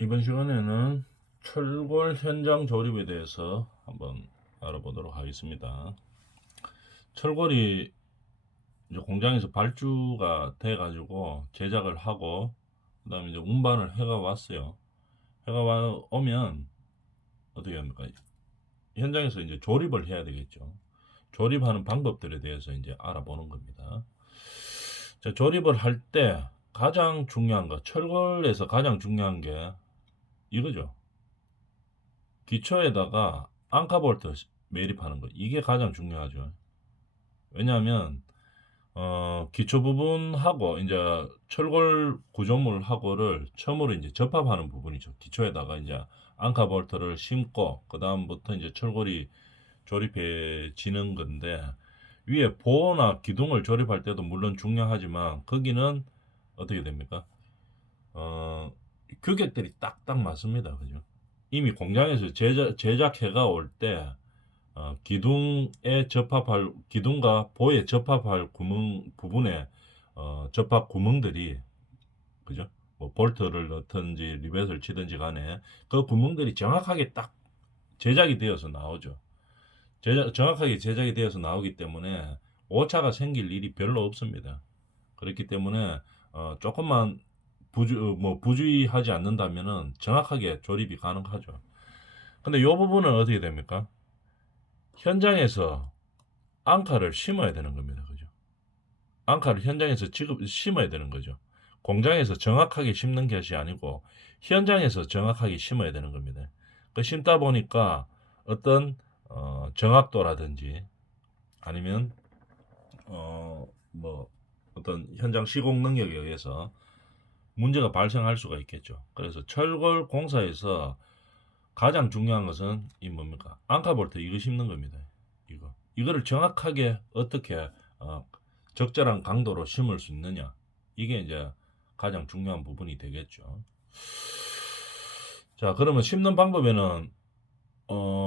이번 시간에는 철골 현장 조립에 대해서 한번 알아보도록 하겠습니다. 철골이 이제 공장에서 발주가 돼가지고 제작을 하고, 그 다음에 이제 운반을 해가 왔어요. 오면 어떻게 합니까? 현장에서 이제 조립을 해야 되겠죠. 조립하는 방법들에 대해서 이제 알아보는 겁니다. 자, 조립을 할 때 가장 중요한 거, 철골에서 가장 중요한 게 이거죠. 기초에다가 앙카볼트 매립하는 거, 이게 가장 중요하죠. 왜냐하면 기초 부분하고 이제 철골 구조물하고를 처음으로 이제 접합하는 부분이죠. 기초에다가 이제 앙카볼트를 심고 그 다음부터 이제 철골이 조립해지는 건데, 위에 보호나 기둥을 조립할 때도 물론 중요하지만 거기는 어떻게 됩니까? 어, 규격들이 딱딱 맞습니다. 그죠? 이미 공장에서 제작해가 올 때 기둥에 접합할 기둥과 보에 접합할 구멍 부분에 접합 구멍들이, 그죠? 뭐 볼트를 넣든지 리벳을 치든지 간에 그 구멍들이 정확하게 딱 제작이 되어서 나오죠. 정확하게 제작이 되어서 나오기 때문에 오차가 생길 일이 별로 없습니다. 그렇기 때문에 조금만 부주의하지 않는다면은 정확하게 조립이 가능하죠. 근데 이 부분은 어떻게 됩니까? 현장에서 앙카를 심어야 되는 겁니다. 그죠? 앙카를 현장에서 심어야 되는 거죠. 공장에서 정확하게 심는 것이 아니고 현장에서 정확하게 심어야 되는 겁니다. 그 심다 보니까 어떤 정확도라든지 아니면 뭐 어떤 현장 시공 능력에 의해서 문제가 발생할 수가 있겠죠. 그래서 철골 공사에서 가장 중요한 것은 이 뭡니까? 앙카볼트 이거 심는 겁니다. 이거를 정확하게 어떻게 어, 적절한 강도로 심을 수 있느냐, 이게 이제 가장 중요한 부분이 되겠죠. 자, 그러면 심는 방법에는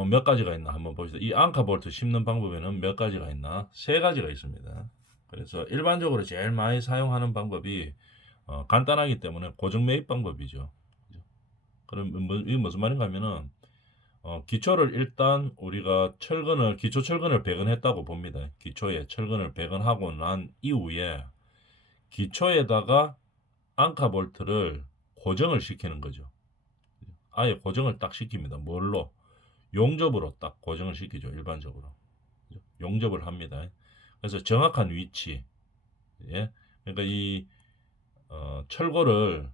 몇 가지가 있나 한번 보시죠. 이 앙카볼트 심는 방법에는 몇 가지가 있나? 세 가지가 있습니다. 그래서 일반적으로 제일 많이 사용하는 방법이 간단하기 때문에 고정 매입 방법이죠. 그럼 이게 무슨 말인가 하면은 기초를 일단 우리가 기초 철근을 배건했다고 봅니다. 기초에 철근을 배건하고 난 이후에 기초에다가 앙카 볼트를 고정을 시키는 거죠. 아예 고정을 딱 시킵니다. 뭘로? 용접으로 딱 고정을 시키죠. 일반적으로. 용접을 합니다. 그래서 정확한 위치, 예. 그러니까 이 철골을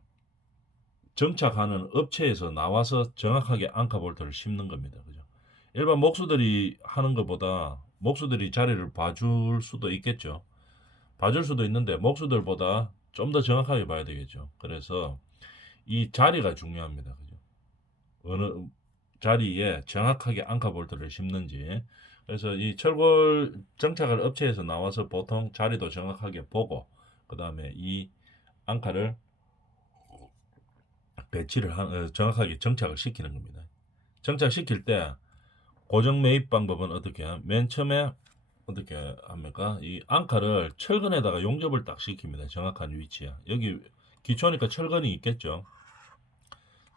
정착하는 업체에서 나와서 정확하게 앙카 볼트를 심는 겁니다. 그죠? 일반 목수들이 하는 것보다 목수들이 자리를 봐줄 수도 있겠죠. 봐줄 수도 있는데 목수들보다 좀 더 정확하게 봐야 되겠죠. 그래서 이 자리가 중요합니다. 그죠? 어느 자리에 정확하게 앙카 볼트를 심는지. 그래서 이 철골 정착을 업체에서 나와서 보통 자리도 정확하게 보고 그 다음에 이 앙카를 정확하게 정착을 시키는 겁니다. 정착시킬 때 고정 매입 방법은 맨 처음에 어떻게 합니까? 이 앙카를 철근에다가 용접을 딱 시킵니다. 정확한 위치에. 여기 기초니까 철근이 있겠죠.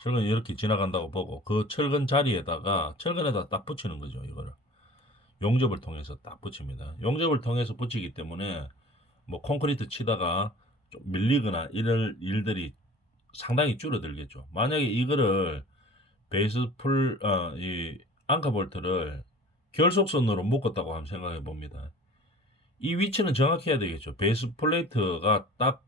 철근이 이렇게 지나간다고 보고 그 철근에다 딱 붙이는 거죠. 이거를 용접을 통해서 딱 붙입니다. 용접을 통해서 붙이기 때문에 뭐 콘크리트 치다가 좀 밀리거나 이럴 일들이 상당히 줄어들겠죠. 만약에 이거를 이 앙카 볼트를 결속선으로 묶었다고 한번 생각해 봅니다. 이 위치는 정확해야 되겠죠. 베이스 플레이트가 딱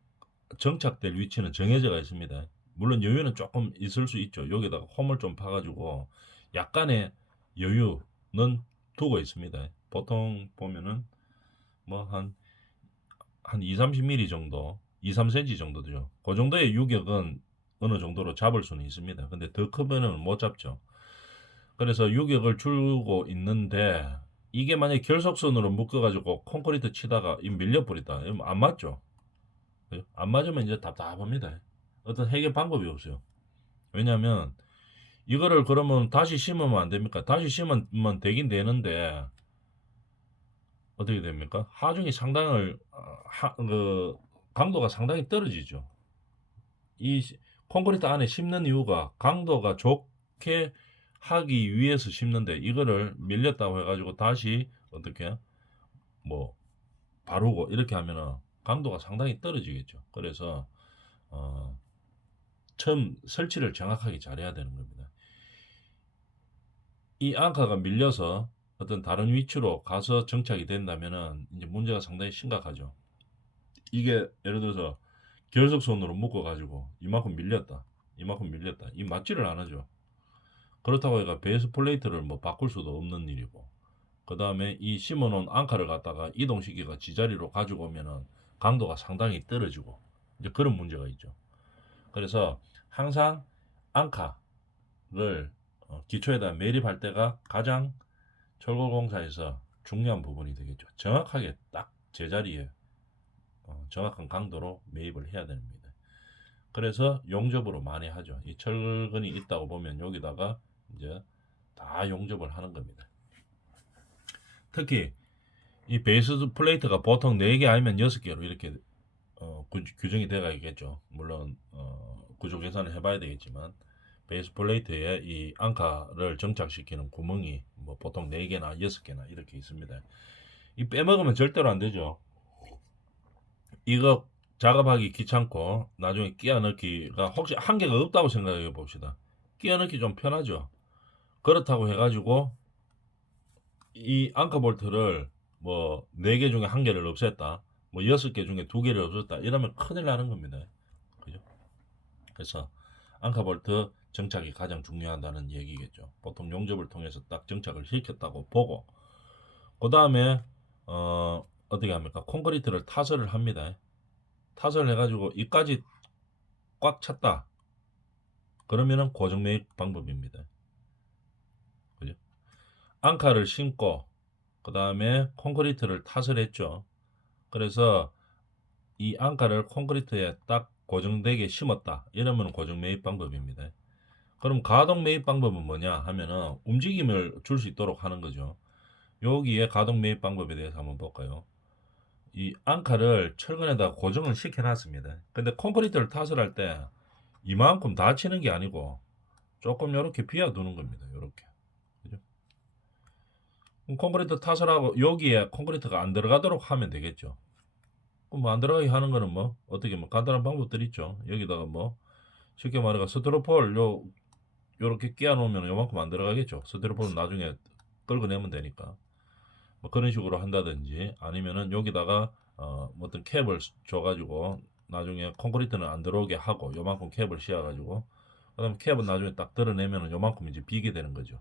정착될 위치는 정해져 있습니다. 물론 여유는 조금 있을 수 있죠. 여기다가 홈을 좀 파가지고 약간의 여유는 두고 있습니다. 보통 보면은 뭐 한 2, 30mm 정도, 2, 3cm 정도 되죠. 그 정도의 유격은 어느 정도로 잡을 수는 있습니다. 근데 더 크면은 못 잡죠. 그래서 유격을 주고 있는데 이게 만약에 결속선으로 묶어가지고 콘크리트 치다가 이 밀려버리다. 이러면 안 맞죠? 그죠? 안 맞으면 이제 답답합니다. 어떤 해결 방법이 없어요. 왜냐하면 이거를 그러면 다시 심으면 안 됩니까? 다시 심으면 되긴 되는데 어떻게 됩니까? 하중이 강도가 상당히 떨어지죠. 이 콘크리트 안에 심는 이유가 강도가 좋게 하기 위해서 심는데 이거를 밀렸다고 해가지고 다시 어떻게 뭐 바르고 이렇게 하면은 강도가 상당히 떨어지겠죠. 그래서 어, 처음 설치를 정확하게 잘해야 되는 겁니다. 이 앙카가 밀려서 어떤 다른 위치로 가서 정착이 된다면은 이제 문제가 상당히 심각하죠. 이게 예를 들어서 결석선으로 묶어가지고 이만큼 밀렸다, 이만큼 밀렸다, 이 맞지를 안 하죠. 그렇다고 해가 베이스 플레이트를 뭐 바꿀 수도 없는 일이고, 그 다음에 이 심어놓은 앙카를 갖다가 이동시키가 지자리로 가지고 오면은 강도가 상당히 떨어지고 이제 그런 문제가 있죠. 그래서 항상 앙카를 기초에다 매립할 때가 가장 철골공사에서 중요한 부분이 되겠죠. 정확하게 딱 제자리에 정확한 강도로 매입을 해야 됩니다. 그래서 용접으로 많이 하죠. 이 철근이 있다고 보면 여기다가 이제 다 용접을 하는 겁니다. 특히 이 베이스 플레이트가 보통 4개 아니면 6개로 이렇게 규정이 되어 있겠죠. 물론 구조 계산을 해봐야 되겠지만 베이스 플레이트에 이 앙카를 정착시키는 구멍이 뭐 보통 4개나 6개나 이렇게 있습니다. 이 빼먹으면 절대로 안 되죠. 이거 작업하기 귀찮고 나중에 끼워 넣기가 혹시 한계가 없다고 생각해 봅시다. 끼워 넣기 좀 편하죠. 그렇다고 해가지고 이 앙카 볼트를 뭐 4개 중에 1개를 없앴다, 뭐 6개 중에 2개를 없앴다 이러면 큰일 나는 겁니다. 그죠? 그래서 앙카 볼트 정착이 가장 중요하다는 얘기겠죠. 보통 용접을 통해서 딱 정착을 시켰다고 보고 그 다음에 어떻게 합니까? 콘크리트를 타설을 합니다. 타설을 해가지고 이까지 꽉 찼다. 그러면은 고정 매입 방법입니다. 그죠? 앙카를 심고 그 다음에 콘크리트를 타설했죠. 그래서 이 앙카를 콘크리트에 딱 고정되게 심었다. 이러면 고정 매입 방법입니다. 그럼 가동 매입 방법은 뭐냐 하면은 움직임을 줄 수 있도록 하는 거죠. 여기에 가동 매입 방법에 대해서 한번 볼까요? 이 앙카를 철근에다 고정을 시켜놨습니다. 근데 콘크리트를 타설할 때 이만큼 다 치는 게 아니고 조금 이렇게 비워두는 겁니다. 이렇게. 그죠? 콘크리트 타설하고 여기에 콘크리트가 안 들어가도록 하면 되겠죠. 그럼 뭐 안 들어가게 하는 거는 뭐 어떻게 뭐 간단한 방법들이 있죠. 여기다가 뭐 쉽게 말해서 스티로폴 요렇게 끼워 놓으면 요만큼 안 들어가겠죠. 스티로폴은 나중에 긁어내면 되니까. 뭐 그런 식으로 한다든지 아니면은 여기다가 뭐 어떤 캡을 줘가지고 나중에 콘크리트는 안 들어오게 하고 요만큼 캡을 씌워가지고 그다음에 캡은 나중에 딱 드러내면은 요만큼 이제 비게 되는 거죠.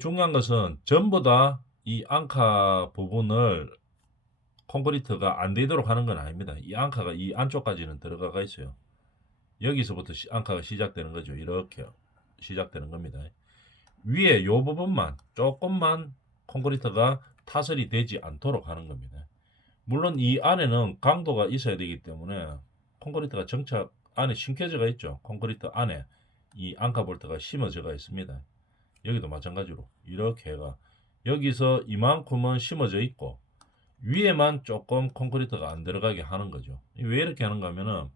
중요한 것은 전부 다 이 앙카 부분을 콘크리트가 안 되도록 하는 건 아닙니다. 이 앙카가 이 안쪽까지는 들어가 있어요. 여기서부터 앙카가 시작되는 거죠. 이렇게 시작되는 겁니다. 위에 요 부분만 조금만 콘크리트가 타설이 되지 않도록 하는 겁니다. 물론 이 안에는 강도가 있어야 되기 때문에 콘크리트가 정착 안에 심겨져가 있죠. 콘크리트 안에 이 앙카 볼트가 심어져가 있습니다. 여기도 마찬가지로 이렇게 해가 여기서 이만큼은 심어져 있고 위에만 조금 콘크리트가 안 들어가게 하는 거죠. 왜 이렇게 하는가 하면은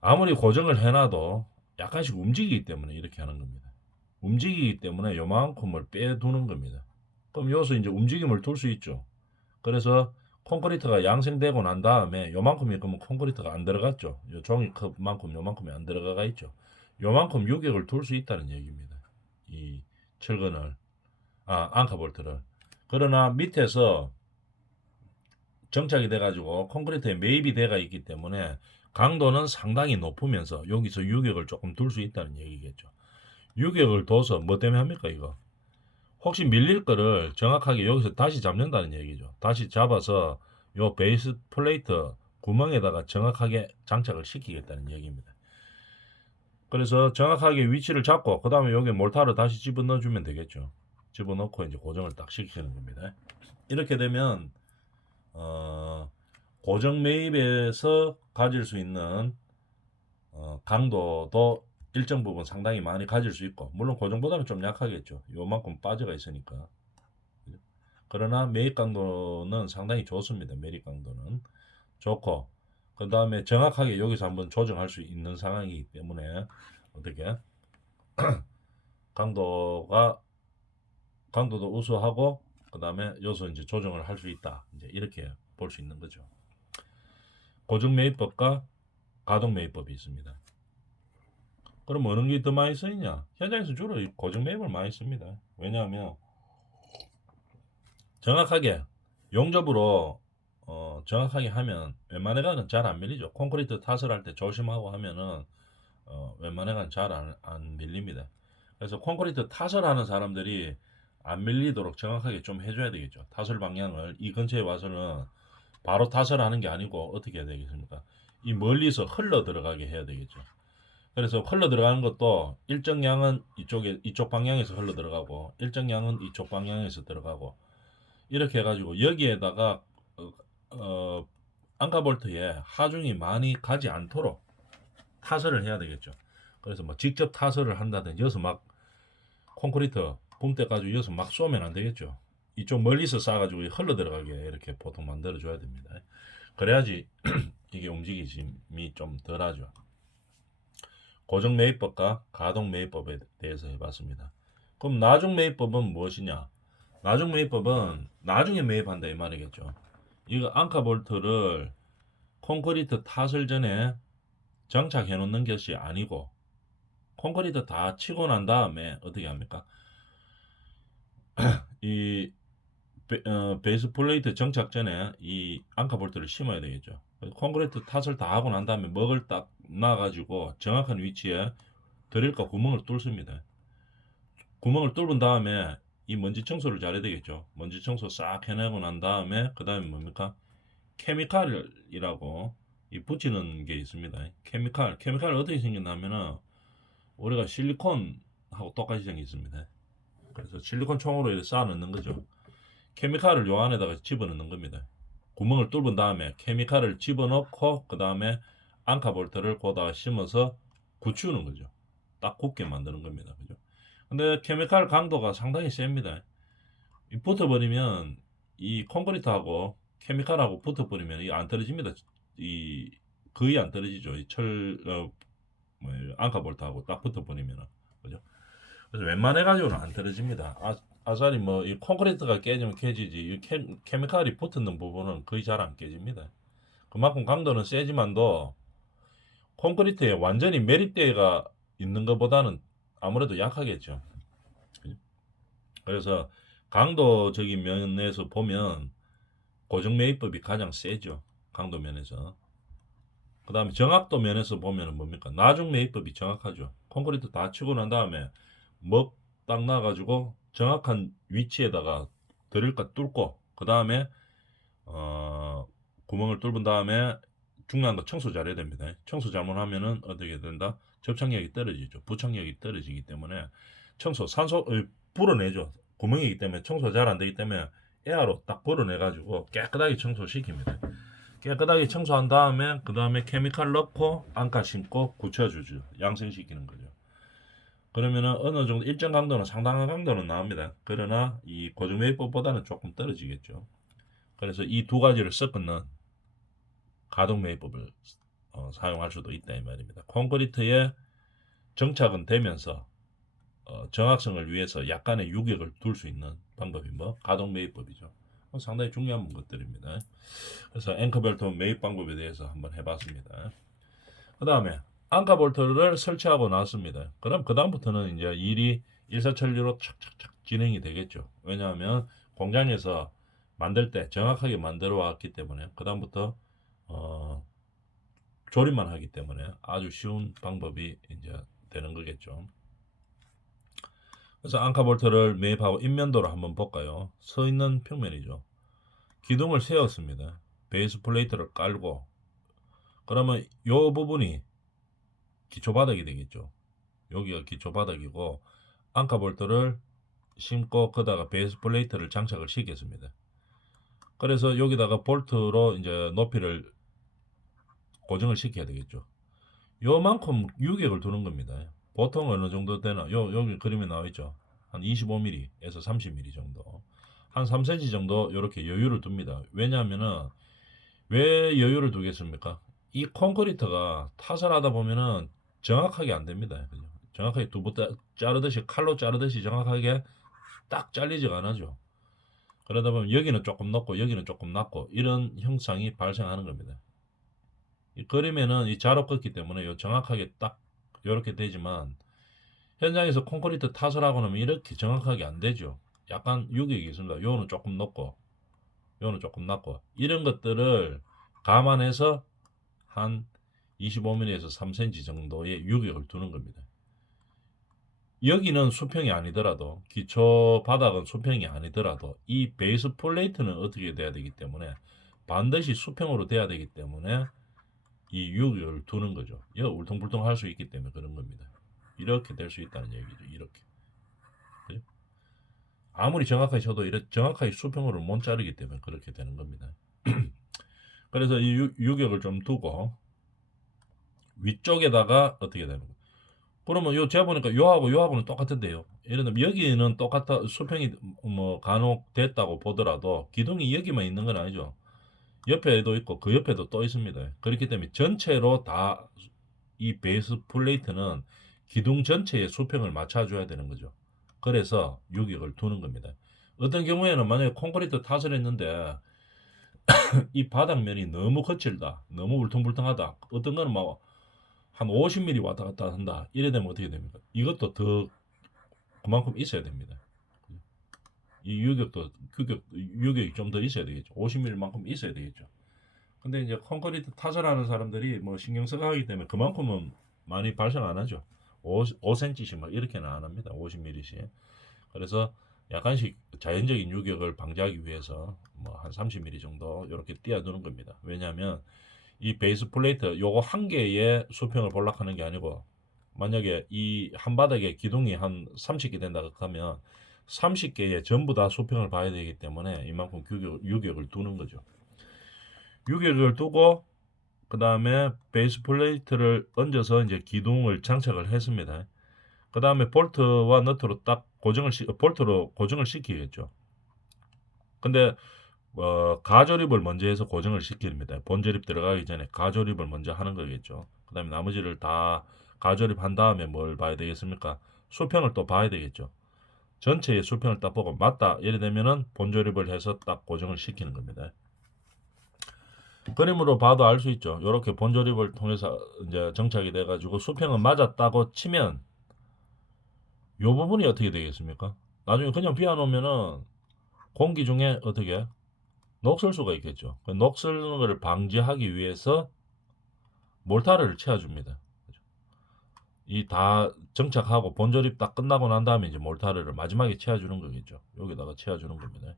아무리 고정을 해놔도 약간씩 움직이기 때문에 이렇게 하는 겁니다. 움직이기 때문에 요만큼을 빼두는 겁니다. 그럼 여기서 이제 움직임을 둘 수 있죠. 그래서 콘크리트가 양생되고 난 다음에 요만큼이 그러면 콘크리트가 안 들어갔죠. 요 종이컵만큼 요만큼이 안 들어가 있죠. 요만큼 유격을 둘 수 있다는 얘기입니다. 이 철근을 앙카 볼트를. 그러나 밑에서 정착이 돼가지고 콘크리트에 매입이 돼가 있기 때문에 강도는 상당히 높으면서 여기서 유격을 조금 둘 수 있다는 얘기겠죠. 유격을 둬서 뭐 때문에 합니까 이거? 혹시 밀릴 거를 정확하게 여기서 다시 잡는다는 얘기죠. 다시 잡아서 요 베이스 플레이트 구멍에다가 정확하게 장착을 시키겠다는 얘기입니다. 그래서 정확하게 위치를 잡고 그 다음에 여기 몰타를 다시 집어넣어 주면 되겠죠. 집어넣고 이제 고정을 딱 시키는 겁니다. 이렇게 되면 고정 매입에서 가질 수 있는 강도도 일정 부분 상당히 많이 가질 수 있고 물론 고정보다는 좀 약하겠죠. 요만큼 빠져가 있으니까. 그러나 매입 강도는 상당히 좋습니다. 매립 강도는 좋고 그 다음에 정확하게 여기서 한번 조정할 수 있는 상황이기 때문에 어떻게 강도도 우수하고 그 다음에 여기서 이제 조정을 할 수 있다. 이제 이렇게 볼 수 있는 거죠. 고정 매입법과 가동 매입법이 있습니다. 그럼 어느 게 더 많이 쓰이냐? 현장에서 주로 고정 매입을 많이 씁니다. 왜냐하면 정확하게 용접으로 정확하게 하면 웬만해가는 잘 안 밀리죠. 콘크리트 탓을 할 때 조심하고 하면은 웬만해가는 잘 안 밀립니다. 그래서 콘크리트 탓을 하는 사람들이 안 밀리도록 정확하게 좀 해줘야 되겠죠. 타설 방향을 이 근처에 와서는 바로 탓을 하는 게 아니고 어떻게 해야 되겠습니까? 이 멀리서 흘러 들어가게 해야 되겠죠. 그래서 흘러 들어가는 것도 일정 양은 이쪽 방향에서 흘러 들어가고 일정 양은 이쪽 방향에서 들어가고 이렇게 해가지고 여기에다가 앙카볼트에 하중이 많이 가지 않도록 타설을 해야 되겠죠. 그래서 뭐 직접 타설을 한다든지 여기서 막 콘크리트 붐대 가지고 여기서 막 쏘면 안 되겠죠. 이쪽 멀리서 쏴가지고 흘러 들어가게 이렇게 보통 만들어 줘야 됩니다. 그래야지 이게 움직임이 좀 덜하죠. 고정 매입법과 가동 매입법에 대해서 해봤습니다. 그럼 나중 매입법은 무엇이냐? 나중 매입법은 나중에 매입한다 이 말이겠죠. 이거 앙카볼트를 콘크리트 탓을 전에 정착해 놓는 것이 아니고 콘크리트 다 치고 난 다음에 어떻게 합니까? 이 베이스 플레이트 정착 전에 이 앙카볼트를 심어야 되겠죠. 콘크리트 탓을 다 하고 난 다음에 먹을 딱 놔가지고 정확한 위치에 드릴과 구멍을 뚫습니다. 구멍을 뚫은 다음에 이 먼지 청소를 잘해야 되겠죠. 먼지 청소 싹 해내고 난 다음에 그 다음에 뭡니까? 케미칼이라고 이 붙이는 게 있습니다. 케미칼 어떻게 생겼냐면은 우리가 실리콘하고 똑같이 생겼습니다. 그래서 실리콘 총으로 이렇게 쌓아 넣는 거죠. 케미칼을 요 안에다가 집어넣는 겁니다. 구멍을 뚫은 다음에 케미칼을 집어넣고 그 다음에 앙카볼트를 거기다가 심어서 굳히는 거죠. 딱 굳게 만드는 겁니다. 그죠? 근데 케미칼 강도가 상당히 셉니다. 붙어버리면 이 콘크리트하고 케미칼하고 붙어버리면 이 안 떨어집니다. 이 거의 안 떨어지죠. 앙카볼트하고 딱 붙어버리면은 그죠? 그래서 웬만해 가지고는 안 떨어집니다. 아싸리 뭐 이 콘크리트가 깨지면 깨지지 이 케미칼이 붙는 부분은 거의 잘 안 깨집니다. 그만큼 강도는 세지만도 콘크리트에 완전히 매립대가 있는 것보다는 아무래도 약하겠죠. 그래서 강도적인 면에서 보면 고정 매입법이 가장 세죠. 강도 면에서. 그 다음에 정확도 면에서 보면 뭡니까? 나중 매입법이 정확하죠. 콘크리트 다 치고 난 다음에 딱 놔가지고 정확한 위치에다가 드릴까 뚫고 그 다음에 구멍을 뚫은 다음에 중요한 거 청소 잘해야 됩니다. 청소 잘못하면은 어떻게 된다? 접착력이 떨어지죠. 부착력이 떨어지기 때문에 산소 불어내죠. 구멍이기 때문에 청소 잘 안 되기 때문에 에어로 딱 불어내가지고 깨끗하게 청소시킵니다. 깨끗하게 청소한 다음에 그 다음에 케미칼 넣고 앙카 심고 굳혀주죠. 양생시키는 거죠. 그러면은 어느 정도 일정 강도는 상당한 강도는 나옵니다. 그러나 이 고정 매입법보다는 조금 떨어지겠죠. 그래서 이 두 가지를 섞는 가동 매입법을 사용할 수도 있다 이 말입니다. 콘크리트에 정착은 되면서 정확성을 위해서 약간의 유격을 둘 수 있는 방법이 가동 매입법이죠. 상당히 중요한 것들입니다. 그래서 앵커볼트 매입 방법에 대해서 한번 해봤습니다. 그 다음에 앙카볼트를 설치하고 났습니다. 그럼 그 다음부터는 이제 일이 일사천리로 착착착 진행이 되겠죠. 왜냐하면 공장에서 만들 때 정확하게 만들어 왔기 때문에 그 다음부터 조립만 하기 때문에 아주 쉬운 방법이 이제 되는 거겠죠. 그래서 앙카볼트를 매입하고 인면도를 한번 볼까요? 서 있는 평면이죠. 기둥을 세웠습니다. 베이스 플레이트를 깔고 그러면 이 부분이 기초바닥이 되겠죠. 여기가 기초바닥이고 앙카볼트를 심고 거다가 베이스 플레이트를 장착을 시켰습니다. 그래서 여기다가 볼트로 이제 높이를 고정을 시켜야 되겠죠. 요만큼 유격을 두는 겁니다. 보통 어느 정도 되나? 여기 그림에 나와 있죠. 한 25mm에서 30mm 정도. 한 3cm 정도 이렇게 여유를 둡니다. 왜냐하면은 왜 여유를 두겠습니까? 이 콘크리트가 타설하다 보면은 정확하게 안 됩니다. 그죠? 정확하게 두부 자르듯이 칼로 자르듯이 정확하게 딱 잘리지가 않아죠. 그러다 보면 여기는 조금 높고 여기는 조금 낮고 이런 형상이 발생하는 겁니다. 이 그림에는 이 자로 껐기 때문에 요 정확하게 딱 이렇게 되지만 현장에서 콘크리트 타설하고 나면 이렇게 정확하게 안 되죠. 약간 유격이 있습니다. 요는 조금 높고 요는 조금 낮고 이런 것들을 감안해서 한 25mm에서 3cm 정도의 유격을 두는 겁니다. 여기는 수평이 아니더라도 기초 바닥은 수평이 아니더라도 이 베이스 플레이트는 어떻게 돼야 되기 때문에 반드시 수평으로 돼야 되기 때문에 이 유격을 두는 거죠. 이거 울퉁불퉁 할 수 있기 때문에 그런 겁니다. 이렇게 될 수 있다는 얘기죠. 이렇게. 그죠? 아무리 정확하게 쳐도 이렇게 정확하게 수평으로 못 자르기 때문에 그렇게 되는 겁니다. 그래서 이 유격을 좀 두고 위쪽에다가 어떻게 되는 거예요? 그러면 요 제가 보니까 요하고는 똑같은데요. 예를 들면 여기는 똑같아 수평이 뭐 간혹 됐다고 보더라도 기둥이 여기만 있는 건 아니죠. 옆에도 있고 그 옆에도 또 있습니다. 그렇기 때문에 전체로 다 이 베이스 플레이트는 기둥 전체의 수평을 맞춰줘야 되는 거죠. 그래서 유격을 두는 겁니다. 어떤 경우에는 만약에 콘크리트 탓을 했는데 이 바닥면이 너무 거칠다, 너무 울퉁불퉁하다. 어떤 거는 막 한 50mm 왔다 갔다 한다. 이래 되면 어떻게 됩니까? 이것도 더 그만큼 있어야 됩니다. 이 유격이 좀 더 있어야 되겠죠. 50mm만큼 있어야 되겠죠. 근데 이제 콘크리트 타설하는 사람들이 뭐 신경 써서 하기 때문에 그만큼은 많이 발생 안 하죠. 5cm씩 막 이렇게는 안 합니다. 50mm씩. 그래서 약간씩 자연적인 유격을 방지하기 위해서 뭐 한 30mm 정도 이렇게 띄워두는 겁니다. 왜냐하면 이 베이스 플레이트 요거 한 개의 수평을 볼락하는 게 아니고 만약에 이 한 바닥에 기둥이 한 30개 된다 하면 30개의 전부 다 수평을 봐야 되기 때문에 이만큼 유격을 두는 거죠. 유격을 두고 그 다음에 베이스 플레이트를 얹어서 이제 기둥을 장착을 했습니다. 그 다음에 볼트와 너트로 딱 볼트로 고정을 시키겠죠. 근데 가조립을 먼저 해서 고정을 시킵니다. 본조립 들어가기 전에 가조립을 먼저 하는 거겠죠. 그 다음에 나머지를 다 가조립한 다음에 뭘 봐야 되겠습니까? 수평을 또 봐야 되겠죠. 전체의 수평을 딱 보고 맞다 이래 되면은 본조립을 해서 딱 고정을 시키는 겁니다. 그림으로 봐도 알 수 있죠. 이렇게 본조립을 통해서 이제 정착이 돼가지고 수평은 맞았다고 치면 이 부분이 어떻게 되겠습니까? 나중에 그냥 비워놓으면은 공기 중에 어떻게 녹슬 수가 있겠죠. 그 녹슬는 것을 방지하기 위해서 몰타를 채워줍니다. 이 다 정착하고 본조립 다 끝나고 난 다음에 이제 몰타를 마지막에 채워주는 거겠죠. 여기다가 채워주는 겁니다.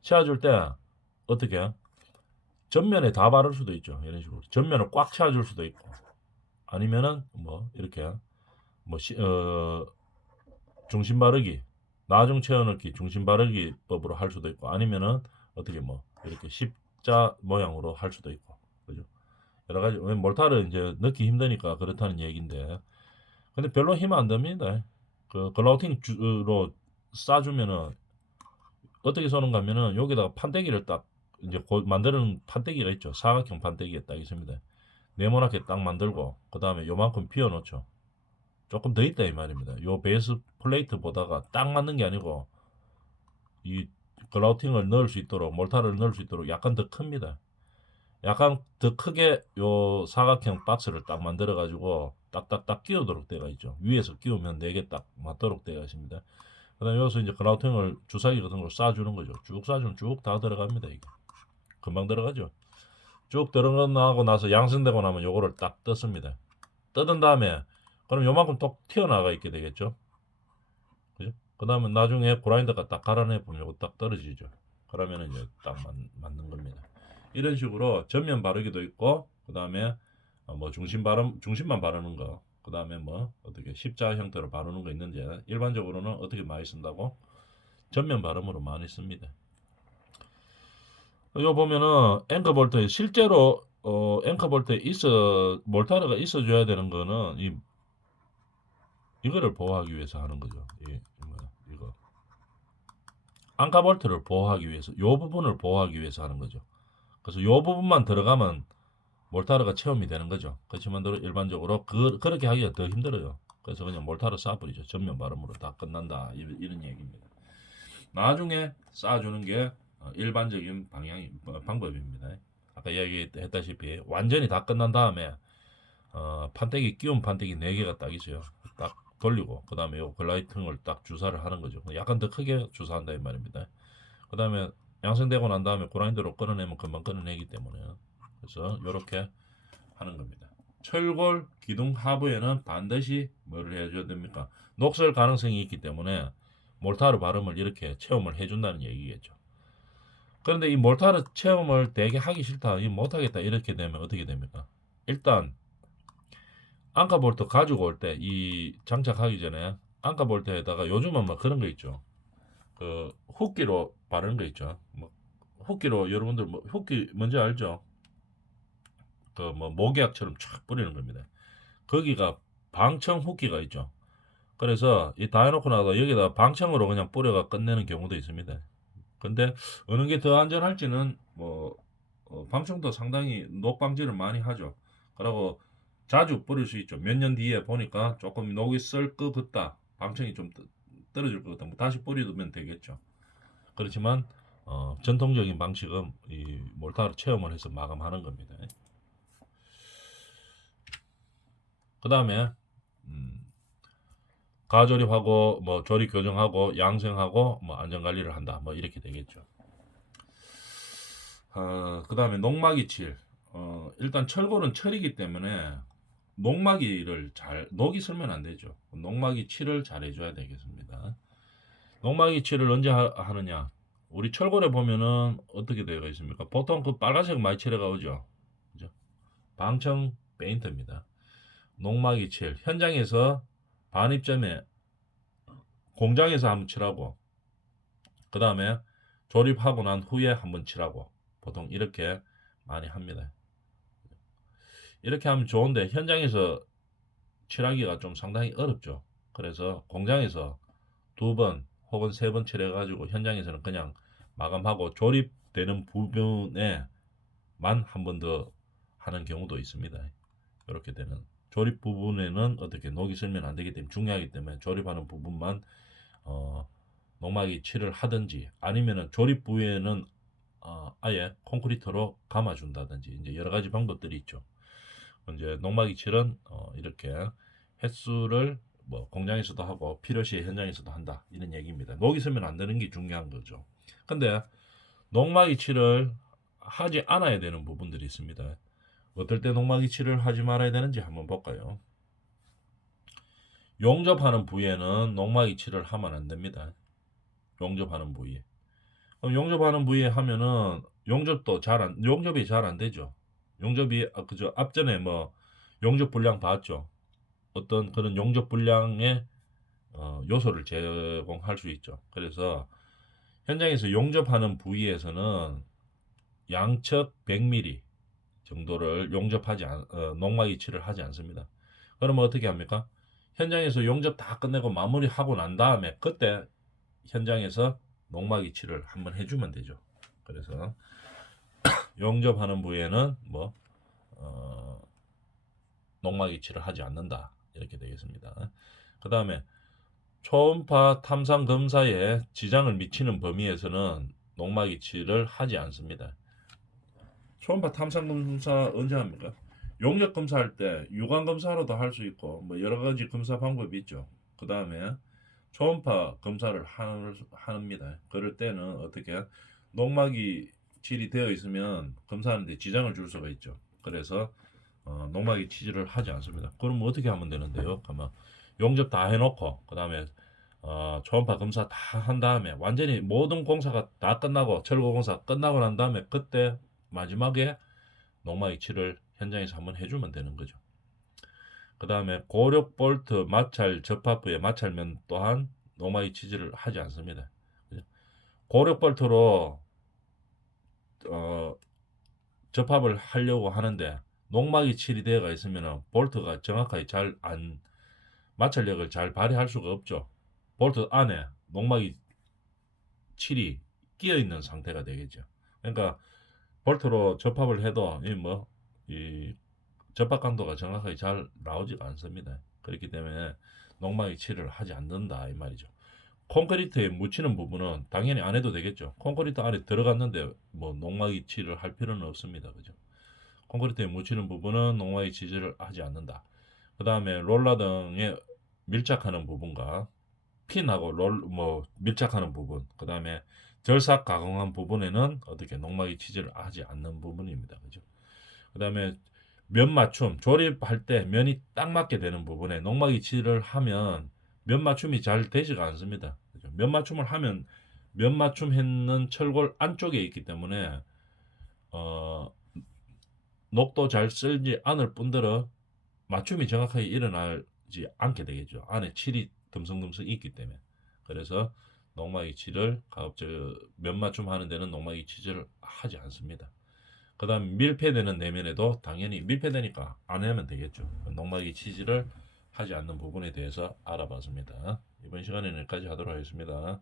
채워줄 때 어떻게 전면에 다 바를 수도 있죠. 이런 식으로 전면을 꽉 채워줄 수도 있고 아니면은 뭐 이렇게 뭐 중심 바르기 나중 채워넣기 중심 바르기 법으로 할 수도 있고 아니면은 어떻게 뭐 이렇게 십자 모양으로 할 수도 있고 그죠? 여러 가지 몰타를 이제 넣기 힘드니까 그렇다는 얘기인데 근데 별로 힘 안 듭니다. 그 글라우팅 주로 싸주면은 어떻게 쏘는가 하면은 여기다가 판때기를 딱 이제 만드는 판때기가 있죠. 사각형 판때기가 딱 있습니다. 네모나게 딱 만들고 그 다음에 요만큼 비워 놓죠. 조금 더 있다 이 말입니다. 요 베이스 플레이트 보다가 딱 맞는 게 아니고 이 글라우팅을 넣을 수 있도록 몰타를 넣을 수 있도록 약간 더 큽니다. 약간 더 크게 요 사각형 박스를 딱 만들어 가지고 딱딱딱 끼우도록 되어 있죠. 위에서 끼우면 4개 딱 맞도록 되어 있습니다. 그 다음에 여기서 이제 글라우팅을 주사기 같은 걸 쏴주는 거죠. 쭉 쏴주면 쭉 다 들어갑니다. 이게 금방 들어가죠. 쭉 들어가고 나서 양성되고 나면 요거를 딱 떴습니다. 뜯은 다음에 그럼 요만큼 또 튀어나가 있게 되겠죠. 그죠? 그 다음에 나중에 그라인더가 딱 갈아내 보면 요거 딱 떨어지죠. 그러면 이제 딱 맞는 겁니다. 이런 식으로 전면 바르기도 있고 그 다음에 뭐 중심만 바르는 거 그 다음에 뭐 어떻게 십자 형태로 바르는 거 있는데 일반적으로는 어떻게 많이 쓴다고 전면 바름으로 많이 씁니다. 요 보면은 앵커 볼트에 실제로 앵커 볼트에 몰타르가 있어줘야 되는 거는 이거를 보호하기 위해서 하는 거죠. 이거 앙카 볼트를 보호하기 위해서 요 부분을 보호하기 위해서 하는 거죠. 그래서 요 부분만 들어가면 몰타르가 체험이 되는 거죠. 그렇지만 일반적으로 그렇게 하기가 더 힘들어요. 그래서 그냥 몰타르 쏴버리죠. 전면 발음으로 다 끝난다. 이런 얘기입니다. 나중에 쏴주는 게 일반적인 방법입니다. 아까 이야기했다시피 완전히 다 끝난 다음에 판때기 끼운 판때기 4개가 딱 있어요. 딱 돌리고 그 다음에 요 글라이팅을 딱 주사를 하는 거죠. 약간 더 크게 주사한다 이 말입니다. 그 다음에 양성되고 난 다음에 그라인더로 끊어내면 금방 끊어내기 때문에 그래서 이렇게 하는 겁니다. 철골 기둥 하부에는 반드시 뭐를 해줘야 됩니까? 녹슬 가능성이 있기 때문에 몰타르 발음을 이렇게 체험을 해준다는 얘기겠죠. 그런데 이 몰타르 체험을 되게 하기 싫다, 못하겠다 이렇게 되면 어떻게 됩니까? 일단 앙카볼트 가지고 올 때 이 장착하기 전에 앙카볼트에다가 요즘은 뭐 그런 거 있죠. 그 훅기로 바르는 거 있죠. 뭐 훅기로 여러분들 뭐 훅기 뭔지 알죠? 그 뭐 목약처럼 촥 뿌리는 겁니다. 거기가 방청 훅기가 있죠. 그래서 이 다 해놓고 나서 여기다 방청으로 그냥 뿌려가 끝내는 경우도 있습니다. 근데 어느 게 더 안전할지는 뭐 방청도 상당히 녹방지를 많이 하죠. 그리고 자주 뿌릴 수 있죠. 몇 년 뒤에 보니까 조금 녹이 쓸 것 같다. 방청이 좀 떨어질 것 같다. 뭐 다시 뿌리면 되겠죠. 그렇지만 전통적인 방식은 이 몰타르 체험을 해서 마감하는 겁니다. 그 다음에 가조립하고 뭐 조립 교정하고 양생하고 뭐 안전관리를 한다. 뭐 이렇게 되겠죠. 그 다음에 녹막이 칠. 일단 철골은 철이기 때문에 녹이 슬면 안 되죠. 녹막이 칠을 잘 해줘야 되겠습니다. 녹막이 칠을 언제 하느냐? 우리 철골에 보면은 어떻게 되어 있습니까? 보통 그 빨간색 많이 칠해가 오죠. 그죠? 방청 페인트입니다. 녹막이 칠. 현장에서 반입점에 공장에서 한번 칠하고, 그 다음에 조립하고 난 후에 한번 칠하고, 보통 이렇게 많이 합니다. 이렇게 하면 좋은데 현장에서 칠하기가 좀 상당히 어렵죠. 그래서 공장에서 2번 혹은 3번 칠해가지고 현장에서는 그냥 마감하고 조립되는 부분에만 한 번 더 하는 경우도 있습니다. 이렇게 되는 조립 부분에는 어떻게 녹이 슬면 안 되기 때문에 중요하기 때문에 조립하는 부분만 녹막이 칠을 하든지 아니면은 조립 부위에는 아예 콘크리트로 감아준다든지 이제 여러 가지 방법들이 있죠. 이제 녹막이 칠은 이렇게 횟수를 뭐 공장에서도 하고 필요시 현장에서도 한다 이런 얘기입니다. 녹이 슬면 안 되는 게 중요한 거죠. 근데 녹막이 칠을 하지 않아야 되는 부분들이 있습니다. 어떨 때 녹막이 칠을 하지 말아야 되는지 한번 볼까요? 용접하는 부위에는 녹막이 칠을 하면 안 됩니다. 용접하는 부위에. 그럼 용접하는 부위에 하면은 용접이 잘 안 되죠. 용접이 그저 앞전에 뭐 용접 불량 봤죠. 어떤 그런 용접 불량의 요소를 제공할 수 있죠. 그래서 현장에서 용접하는 부위에서는 양측 100mm 정도를 녹막 이치를 하지 않습니다. 그러면 어떻게 합니까? 현장에서 용접 다 끝내고 마무리하고 난 다음에 그때 현장에서 녹막 이치를 한번 해주면 되죠. 그래서 용접하는 부위에는 뭐 녹막 이치를 하지 않는다 이렇게 되겠습니다. 그 다음에 초음파 탐상 검사에 지장을 미치는 범위에서는 녹막 이치를 하지 않습니다. 초음파 탐상 검사 언제 합니까? 용접 검사할 때 유관 검사로도 할 수 있고 뭐 여러 가지 검사 방법이 있죠. 그 다음에 초음파 검사를 합니다. 그럴 때는 어떻게 녹막이 질이 되어 있으면 검사하는데 지장을 줄 수가 있죠. 그래서 녹막이 치질을 하지 않습니다. 그럼 어떻게 하면 되는데요? 그러면 용접 다 해놓고 그 다음에 초음파 검사 다 한 다음에 완전히 모든 공사가 다 끝나고 철거 공사 끝나고 난 다음에 그때 마지막에 녹막 이치를 현장에서 한번 해주면 되는 거죠. 그 다음에 고력 볼트 마찰 접합부의 마찰면 또한 녹막 이치질을 하지 않습니다. 고력 볼트로 접합을 하려고 하는데 녹막이 칠이 있으면 볼트가 정확하게 마찰력을 잘 발휘할 수가 없죠. 볼트 안에 녹막이 칠이 끼어 있는 상태가 되겠죠. 그러니까 볼트로 접합을 해도 이 접합 강도가 정확하게 잘 나오지가 않습니다. 그렇기 때문에 농막이 칠을 하지 않는다 이 말이죠. 콘크리트에 묻히는 부분은 당연히 안 해도 되겠죠. 콘크리트 안에 들어갔는데 뭐 농막이 칠을 할 필요는 없습니다. 그죠? 콘크리트에 묻히는 부분은 농막이 칠을 하지 않는다. 그 다음에 롤러 등에 밀착하는 부분과 핀하고 밀착하는 부분, 그 다음에 절삭 가공한 부분에는 어떻게 농막이 치질을 하지 않는 부분입니다. 그죠? 그 다음에 면 맞춤, 조립할 때 면이 딱 맞게 되는 부분에 농막이 치질을 하면 면 맞춤이 잘 되지가 않습니다. 그죠? 면 맞춤을 하면 면 맞춤했는 철골 안쪽에 있기 때문에 어, 녹도 잘 쓸지 않을 뿐더러 맞춤이 정확하게 일어나지 않게 되겠죠. 안에 칠이 듬성듬성 있기 때문에. 그래서 농막이 칠을 면 맞춤 하는 데는 농막이 칠을 하지 않습니다. 그 다음 밀폐되는 내면에도 당연히 밀폐되니까 안 하면 되겠죠. 농막이 치질을 하지 않는 부분에 대해서 알아봤습니다. 이번 시간에는 여기까지 하도록 하겠습니다.